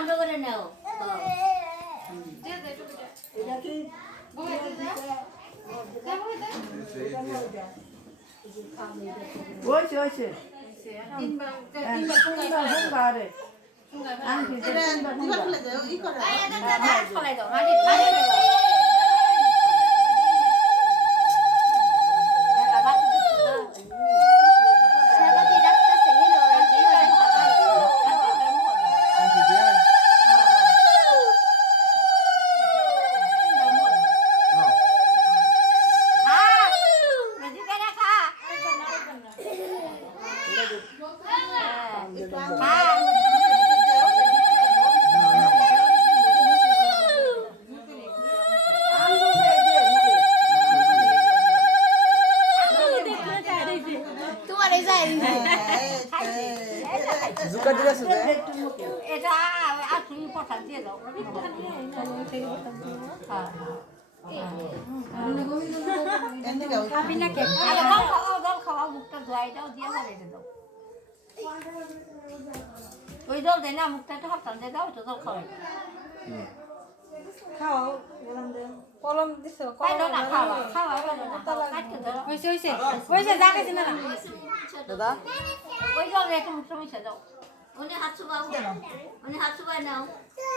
বন্ধ করে নাও এটা আর তুমি পটা দিয়ে দাও খাওয়া মুখটা ধোয়াই দাও দিয়ে ফেলে দাও ওই জল দেয় না মুখটা একটু হাফতাল দিয়ে দাও তো জল খাওয়াই খাও কলম দিছো কলম না খাওয়া খাওয়া কাটতে দাও হইছে জাগাইছ না দাদা ওই জল একটু মুখটা মিশে দাও উনি হাত সুবাও উনি হাত সুবাই নাও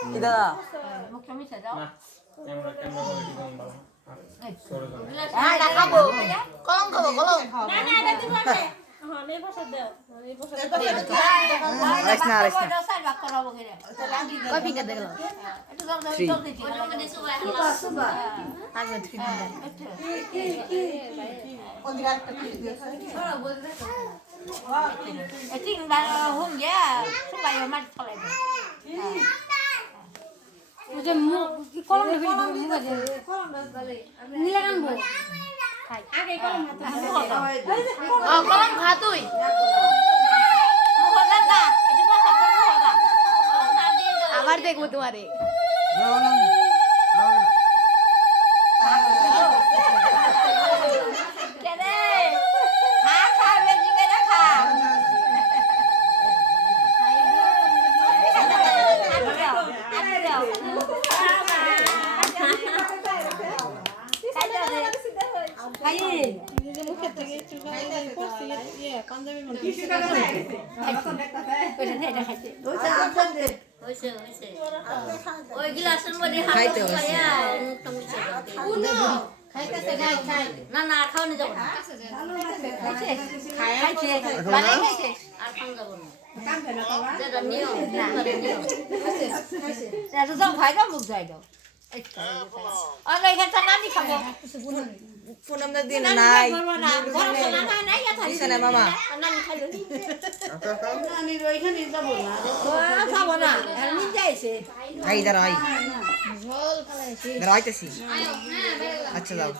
কি দাদা মুখটা মিশে দাও খাবো কলম খাবো কলম না না এটা তুমি খাবে হ্যাঁ এই ভাষা দাও এই ভাষা কয় ফিঙ্গার দেখলাম কলম নীলা রাখবো আগে কলম কলম খা তুই আবার দেখবো তোমারে ওই গ্লাসের মধ্যে হাত খাইয়া মুখটা মুছে না না আর খাওয়া যাবো না খাইছে আর খাওয়া যাবো না যেটা নিয়ম জল খাই দাও মুখ যাই দাও এখানটা নানি খাবো ফোন নাম্বার দিন নাই না মামা নানি খাইলো নানি ওইখানে যাব না খাবো না আর নিয়ে যাইছে আই দাঁড়াই দাঁড়াইতেছি আচ্ছা যাও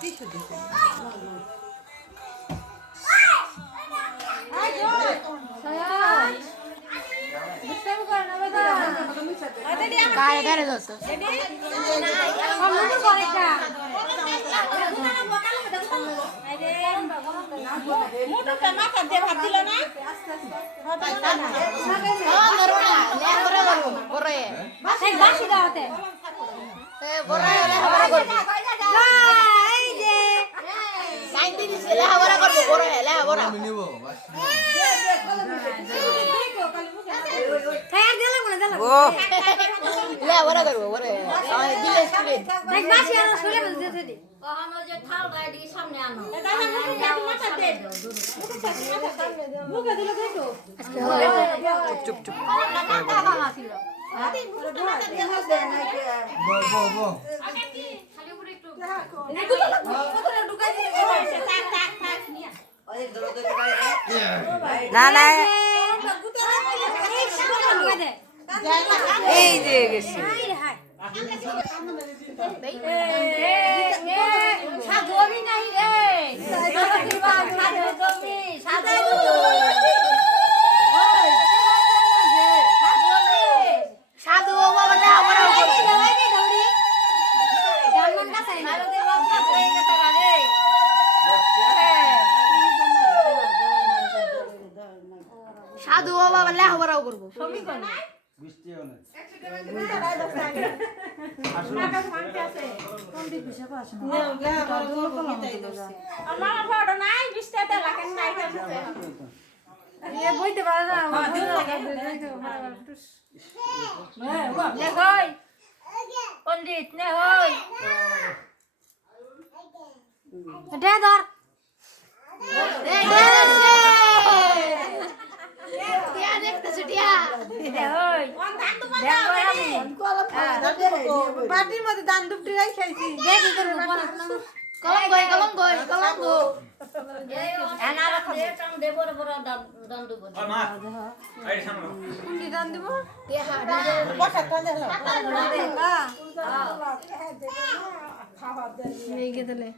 গায়ে গায়ে দোস্ত মোটরটা না কাটতে ভাত দিল না বাসি দাওতে সামনে আনো চুপ চুপ না না এই যে গেছি সাধু আমি নাই রে সাধু সাধু বাবা না আমার সাধু বাবা লেখাপড়াও করবো বৃষ্টি আমার ফটো নাই 20 টাকা লাগে নাই নে হই পণ্ডিত নে হই দে ধর নে হই বাটির মধ্যে দান দুপটি রাই খাইছি কলম গই এনা রাখ দে কাম দেবর বড় দন্ড বল কুন্ডি দান দিব এই গেদলে